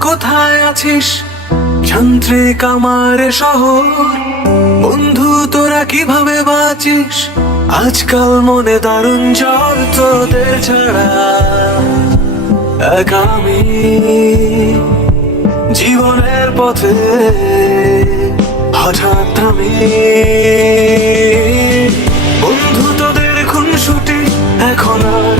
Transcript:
কোথায় আছিস যান্ত্রিক আমার শহর? বন্ধু তোরা কিভাবে বাঁচিস? আজকাল মনে দারুণ জ্বর, তোদের ছাড়া একা আমি জীবনের পথে হঠাৎ আমি। বন্ধু তোদের খুনসুটি এখন আর